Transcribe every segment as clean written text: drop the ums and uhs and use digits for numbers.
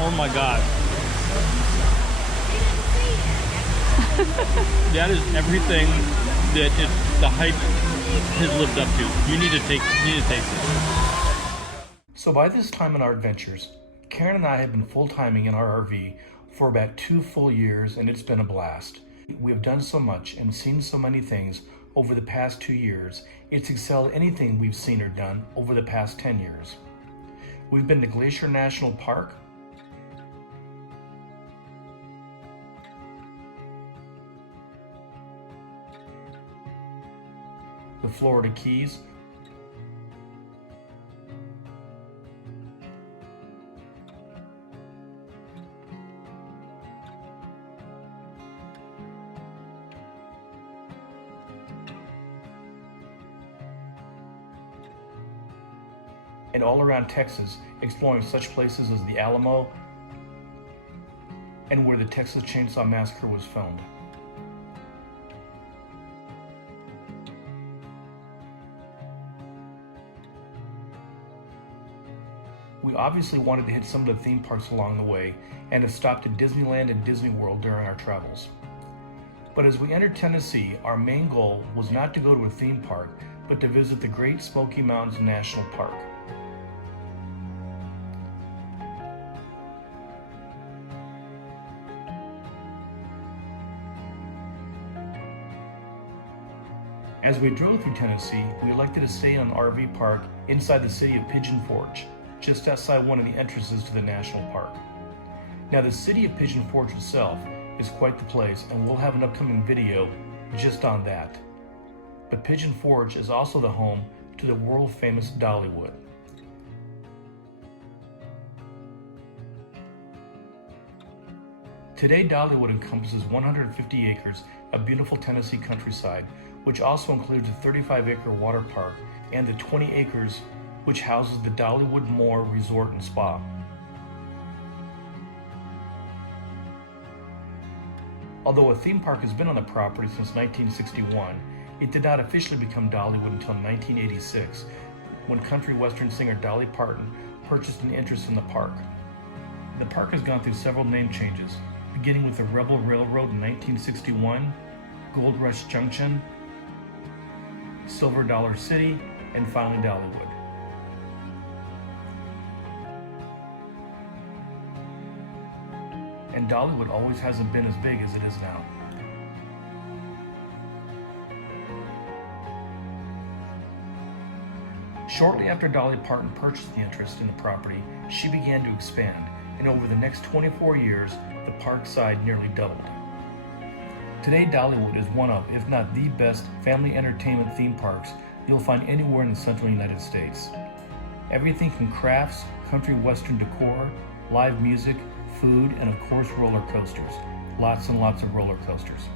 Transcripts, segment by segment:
Oh my God. That is everything that the hype has lived up to. You need to taste it. So by this time in our adventures, Karen and I have been full-timing in our RV for about 2 full years, and it's been a blast. We have done so much and seen so many things over the past 2 years, it's excelled anything we've seen or done over the past 10 years. We've been to Glacier National Park, the Florida Keys, and all around Texas, exploring such places as the Alamo and where the Texas Chainsaw Massacre was filmed. We obviously wanted to hit some of the theme parks along the way and have stopped at Disneyland and Disney World during our travels. But as we entered Tennessee, our main goal was not to go to a theme park, but to visit the Great Smoky Mountains National Park. As we drove through Tennessee, we elected to stay in an RV park inside the city of Pigeon Forge, just outside one of the entrances to the national park. Now, the city of Pigeon Forge itself is quite the place, and we'll have an upcoming video just on that. But Pigeon Forge is also the home to the world-famous Dollywood. Today, Dollywood encompasses 150 acres of beautiful Tennessee countryside, which also includes a 35-acre water park and the 20 acres which houses the Dollywood Moor Resort and Spa. Although a theme park has been on the property since 1961, it did not officially become Dollywood until 1986, when country western singer Dolly Parton purchased an interest in the park. The park has gone through several name changes, beginning with the Rebel Railroad in 1961, Gold Rush Junction, Silver Dollar City, and finally Dollywood. And Dollywood always hasn't been as big as it is now. Shortly after Dolly Parton purchased the interest in the property, she began to expand, and over the next 24 years, the park side nearly doubled. Today, Dollywood is one of, if not the best, family entertainment theme parks you'll find anywhere in the central United States. Everything from crafts, country western decor, live music, food, and of course roller coasters. Lots and lots of roller coasters.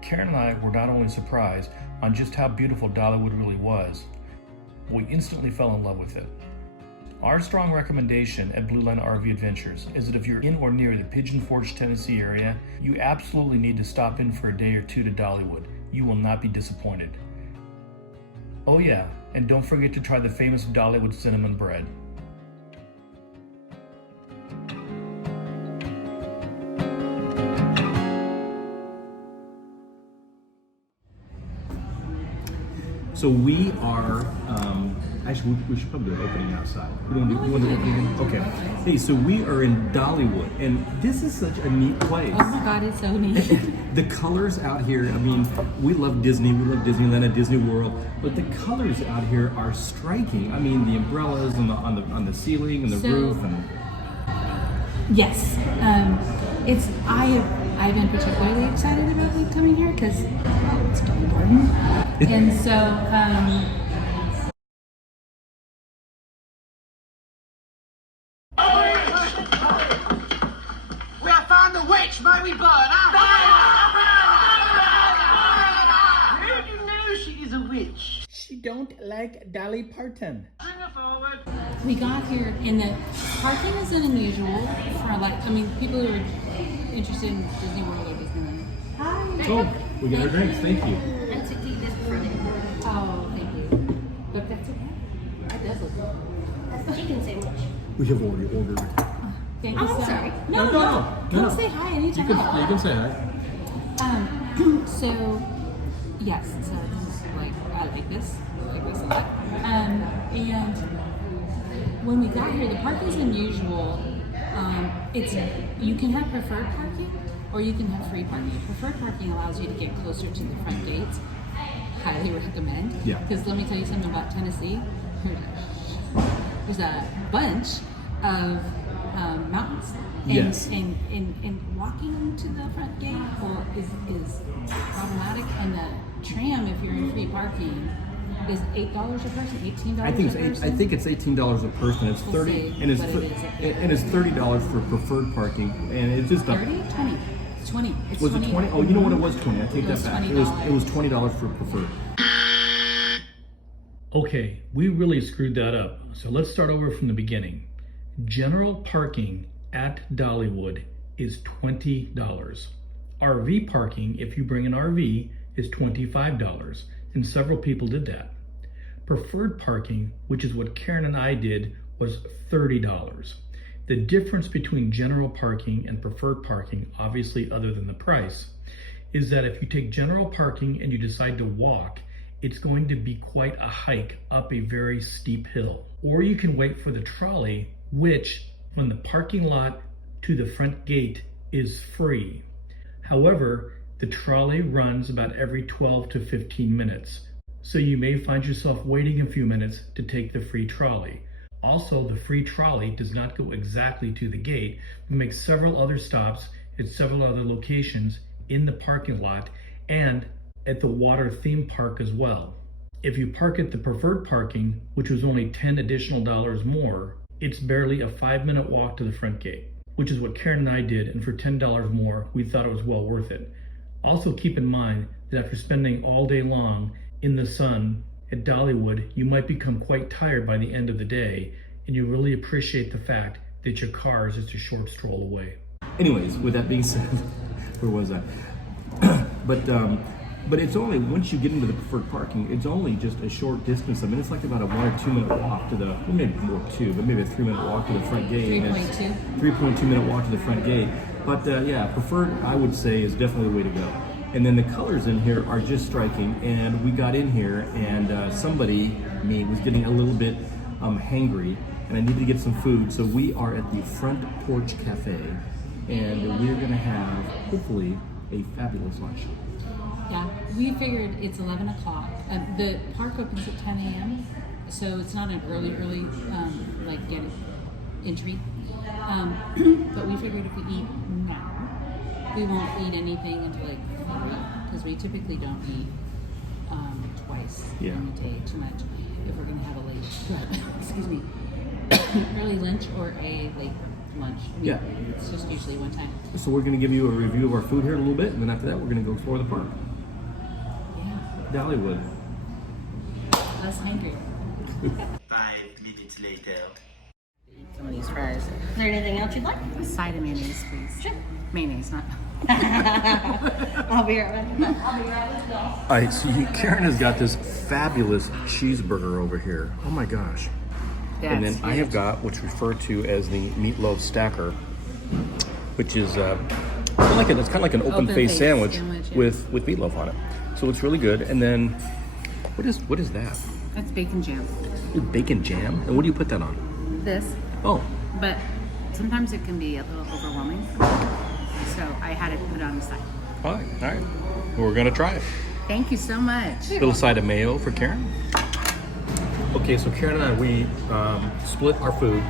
Karen and I were not only surprised on just how beautiful Dollywood really was, we instantly fell in love with it. Our strong recommendation at Blue Line RV Adventures is that if you're in or near the Pigeon Forge, Tennessee area, you absolutely need to stop in for a day or two to Dollywood. You will not be disappointed. Oh yeah, and don't forget to try the famous Dollywood cinnamon bread. So we are, actually we should probably do an opening outside. We don't do opening? Okay. Hey, so we are in Dollywood, and this is such a neat place. Oh my God, it's so neat. The colors out here, I mean, we love Disney, we love Disneyland and Disney World, but the colors out here are striking. I mean, the umbrellas on the ceiling and the roof. And yes, I've been particularly excited about coming here because it's Dolly Parton. And so, we have found the witch, may we burn her? Who knew she is a witch? She don't like Dolly Parton. Bring her forward. we got here and the parking isn't unusual for people who are interested in Disney World or Disneyland. Hi. Oh, we got our drinks. Thank you. And to eat this for them. Oh, thank you. But that's okay. That does look good. That's chicken sandwich. We have already ordered. Thank Oh, you I'm so sorry. much. No. Come say hi anytime. You can say hi. So, yes, so this is like, I like this. I like this a lot. And when we got here, the park is unusual. It's, you can have preferred parking or you can have free parking. Preferred parking allows you to get closer to the front gates. Highly recommend. Yeah. Because let me tell you something about Tennessee. There's a bunch of mountains. And, Yes. and walking to the front gate is problematic. And the tram, if you're in free parking, is $8 a person, $18 I think a it's person. I think it's $18 a person. It's We'll 30 see, and it's but it is. and it's $30 for preferred parking, and it's just 30? 20. It's 20. It's Was 20. it 20? Oh, you know what? It was 20. I take It that was back. $20. It was $20 for preferred. Okay, we really screwed that up. So let's start over from the beginning. General parking at Dollywood is $20. RV parking, if you bring an RV, is $25, and several people did that. Preferred parking, which is what Karen and I did, was $30. The difference between general parking and preferred parking, obviously other than the price, is that if you take general parking and you decide to walk, it's going to be quite a hike up a very steep hill. Or you can wait for the trolley, which from the parking lot to the front gate is free. However, the trolley runs about every 12 to 15 minutes. So you may find yourself waiting a few minutes to take the free trolley. Also, the free trolley does not go exactly to the gate. We make several other stops at several other locations in the parking lot and at the water theme park as well. If you park at the preferred parking, which was only $10 additional more, it's barely a 5-minute walk to the front gate, which is what Karen and I did, and for $10 more, we thought it was well worth it. Also keep in mind that after spending all day long in the sun at Dollywood, you might become quite tired by the end of the day, and you really appreciate the fact that your car is just a short stroll away. Anyways, with that being said, where was I? But it's only, once you get into the preferred parking, it's only just a short distance. I mean, it's like about a 1 or 2 minute walk to the, well, maybe more 2, but maybe a 3-minute walk to the front gate. 3.2. 3.2 minute walk to the front gate. But yeah, preferred, I would say, is definitely the way to go. And then the colors in here are just striking. And we got in here and somebody, me, was getting a little bit hangry, and I needed to get some food. So we are at the Front Porch Cafe, and we're gonna have, hopefully, a fabulous lunch. Yeah, we figured it's 11 o'clock. The park opens at 10 a.m., so it's not an early, like get entry. But we figured if we eat now, we won't eat anything until like 3, because we typically don't eat twice Yeah. in a day too much if we're gonna have a late, excuse me, early lunch or a late lunch. Yeah. It's just usually one time. So we're gonna give you a review of our food here in a little bit, and then after that, we're gonna go explore the park. Yeah, Dollywood. less hungry. 5 minutes later. Some of these fries. Is there anything else you'd like? A side of mayonnaise, please. Sure. Mayonnaise, not. I'll be right with you. I'll be right with you. All right, so Karen has got this fabulous cheeseburger over here. Oh my gosh. And then I have got what's referred to as the meatloaf stacker, which is it's kind of like an open-faced sandwich, yeah. with meatloaf on it. So it's really good. And then what is that? That's bacon jam. Bacon jam? And what do you put that on? This, Oh, but sometimes it can be a little overwhelming. So I had it put on the side. all right. We're gonna try it. Thank you so much. Little side of mayo for Karen. Okay, so Karen and I, we split our food.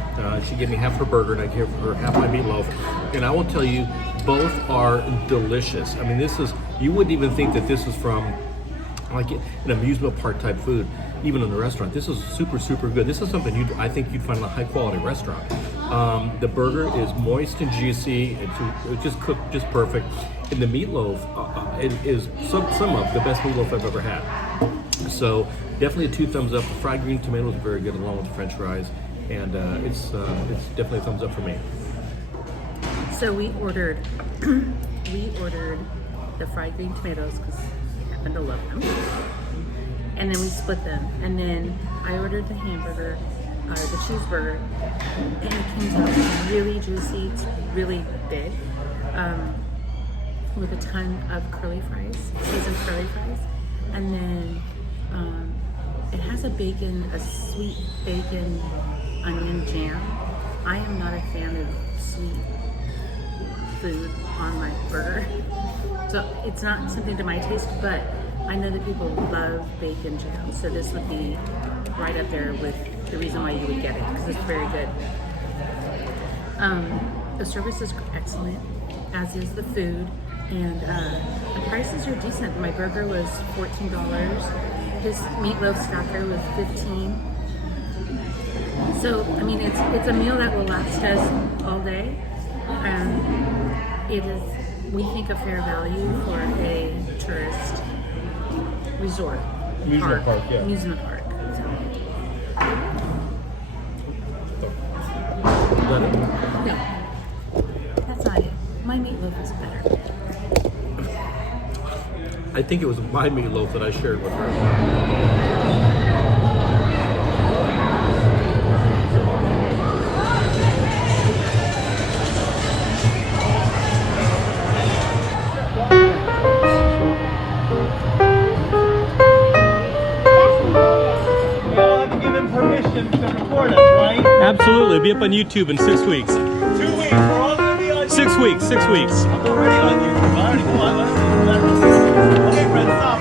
She gave me half her burger and I gave her half my meatloaf. And I will tell you, both are delicious. I mean, this is, you wouldn't even think that this is from like an amusement park type food, even in the restaurant. This is super, super good. This is something I think you'd find in a high quality restaurant. The burger is moist and juicy. It's just cooked just perfect. And the meatloaf it is some of the best meatloaf I've ever had. So definitely a 2 thumbs up. The fried green tomatoes are very good along with the French fries, and it's definitely a thumbs up for me. So we ordered the fried green tomatoes because we happen to love them, and then we split them. And then I ordered the hamburger, the cheeseburger, and it comes out really juicy. It's really big, with a ton of curly fries, seasoned curly fries, and then it has a sweet bacon onion jam. I am not a fan of sweet food on my burger, so it's not something to my taste, but I know that people love bacon jam, so this would be right up there with the reason why you would get it, because it's very good. The service is excellent, as is the food, and the prices are decent. My burger was $14. His meatloaf stacker was $15. So, I mean, it's a meal that will last us all day. It is, we think, a fair value for a tourist resort. Amusement park, yeah. Amusement park. No, that's not it. My meatloaf is better. I think it was my meatloaf that I shared with her. Absolutely, be up on YouTube in 6 weeks. 2 weeks, we're all gonna be on 6 weeks, 6 weeks. I'm already on YouTube. I already go on. Okay, friends, stop.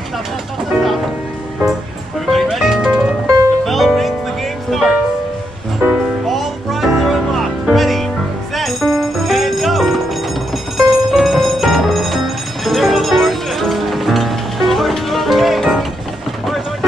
Everybody ready? The bell rings, the game starts. All the prizes are unlocked. Ready, set, and go. And there go the horses. The horses are okay. Horses are good.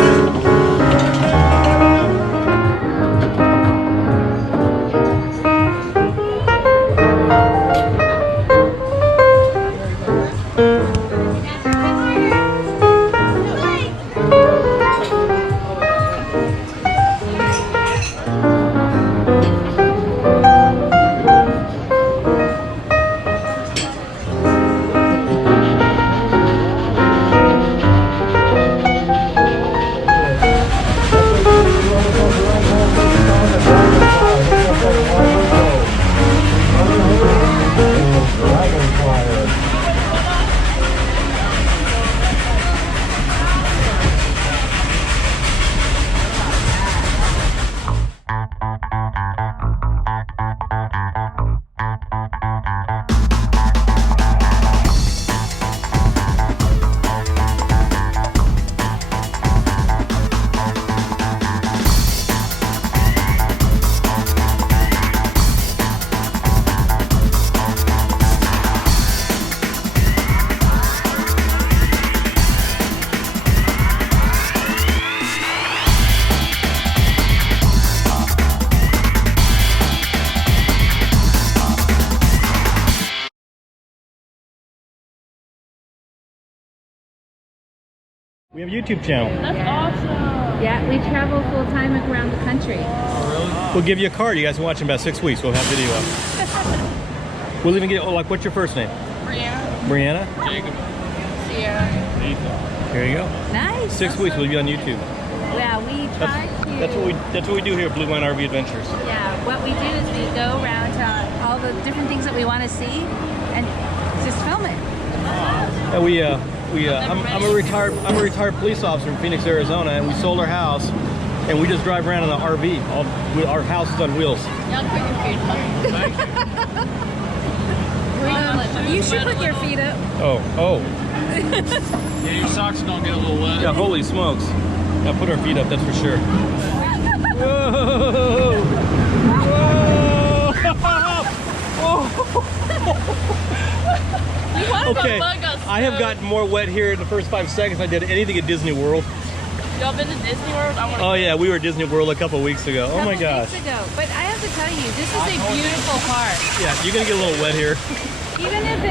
We have a YouTube channel. That's awesome. Yeah, we travel full time around the country. We'll give you a card. You guys can watch in about 6 weeks. We'll have video up. We'll even get, like, what's your first name? Brianna. Brianna? Jacob. Sierra. Ethan. Here you go. Nice. 6 weeks, we'll be on YouTube. Yeah, we try to. That's what we do here at Blue Line RV Adventures. Yeah, what we do is we go around to all the different things that we want to see and just film it. Yeah, I'm a retired police officer in Phoenix, Arizona, and we sold our house, and we just drive around in an RV. Our house is on wheels. Y'all put your feet up. You should put your feet up. Oh. Yeah, your socks don't get a little wet. Yeah, holy smokes. Yeah, put our feet up, that's for sure. Whoa! Okay, I have gotten more wet here in the first 5 seconds than I did anything at Disney World. Y'all been to Disney World? Oh yeah, we were at Disney World a couple weeks ago. Oh my gosh. Weeks ago. But I have to tell you, this is a beautiful park. Yeah, you're gonna get a little wet here. Even if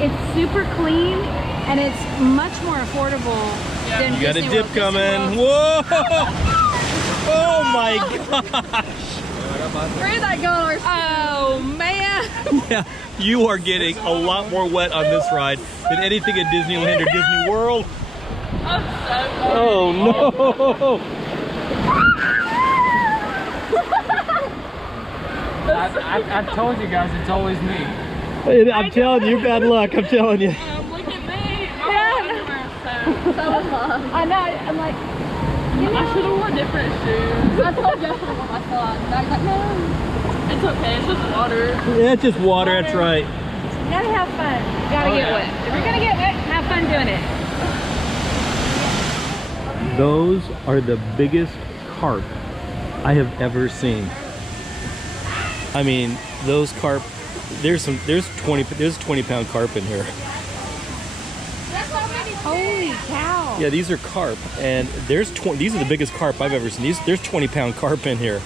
it's super clean and it's much more affordable than You got Disney a dip World. coming. Whoa! Oh my gosh! Where's that going? Oh man! Yeah, you are getting a lot more wet on this ride than anything at Disneyland or Disney World. I'm so Oh no! I've told you guys, it's always me. I'm telling you, bad luck. I'm telling you. look at me. I know. I'm like, I should have worn different shoes. I told you I should have worn my slides. And I was like, no. It's okay. It's just water. Yeah, it's just water. That's right. You gotta have fun. You gotta get wet. If you're gonna get wet, have fun doing it. Those are the biggest carp I have ever seen. I mean, those carp. There's 20-pound carp in here. Holy cow. Yeah, these are carp, and these are the biggest carp I've ever seen. There's 20-pound carp in here.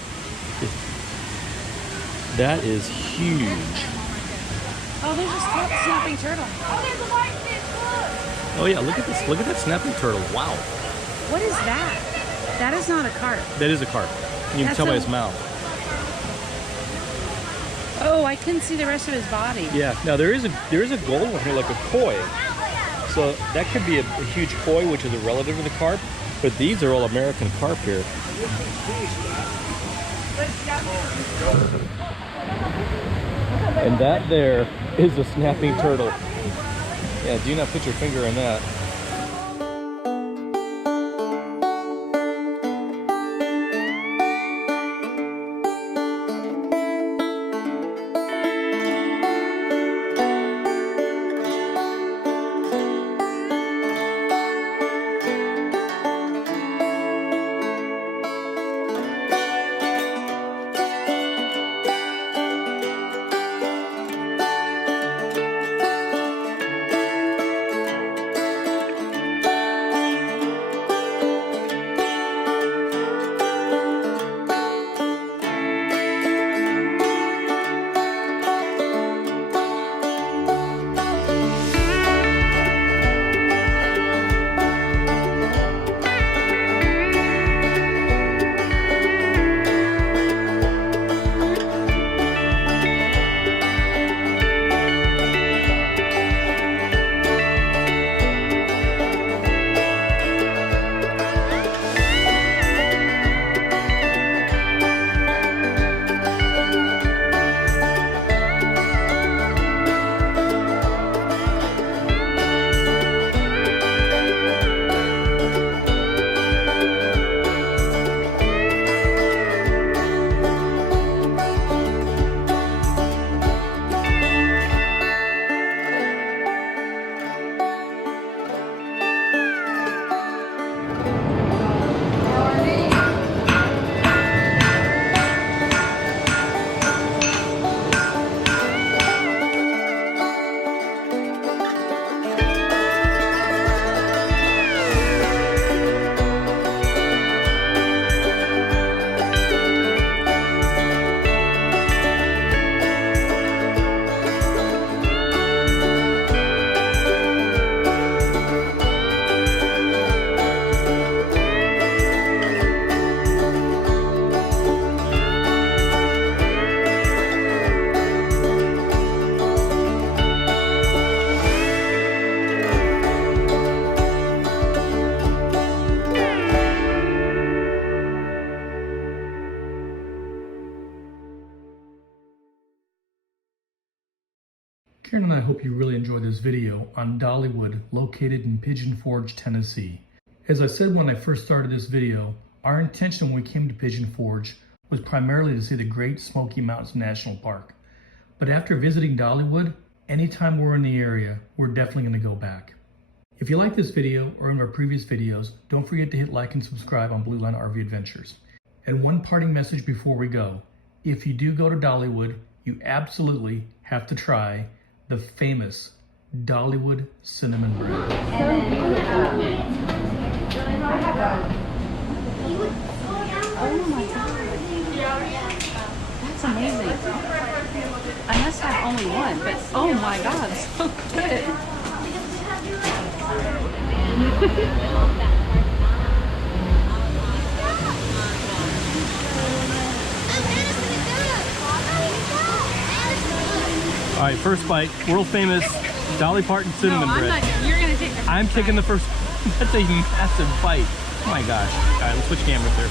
That is huge. Oh, there's a snapping turtle. Oh, there's a whitefish. Oh yeah, look at this. Look at that snapping turtle. Wow. What is that? That is not a carp. That is a carp. You can tell by his mouth. Oh, I couldn't see the rest of his body. Yeah. Now there is a gold one here, like a koi. So that could be a huge koi, which is a relative of the carp. But these are all American carp here. And that there is a snapping turtle. Yeah, do not put your finger in that. Karen and I hope you really enjoyed this video on Dollywood, located in Pigeon Forge, Tennessee. As I said when I first started this video, our intention when we came to Pigeon Forge was primarily to see the Great Smoky Mountains National Park. But after visiting Dollywood, anytime we're in the area, we're definitely going to go back. If you like this video or any of our previous videos, don't forget to hit like and subscribe on Blue Line RV Adventures. And one parting message before we go. If you do go to Dollywood, you absolutely have to try the famous Dollywood cinnamon bread. Oh my god. That's amazing. I must have only one, but oh my god, so good. All right, first bite. World famous Dolly Parton cinnamon No, I'm bread. not. You're gonna take the. I'm taking the first. That's a massive bite. Oh my gosh. All right, let's switch cameras here.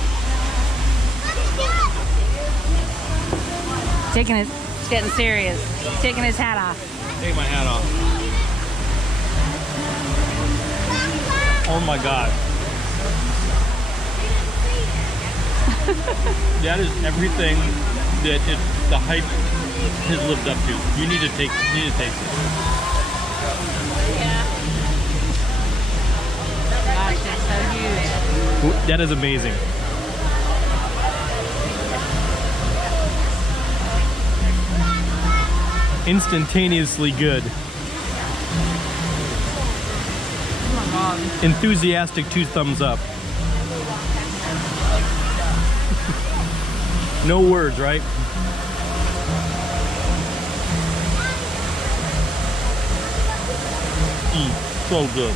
Taking it. It's getting serious. Taking his hat off. Take my hat off. Oh my god. That is everything that the hype has lived up to. You need to taste it. Gosh, it's so huge. That is amazing. Instantaneously good. Enthusiastic 2 thumbs up. No words, right? So good.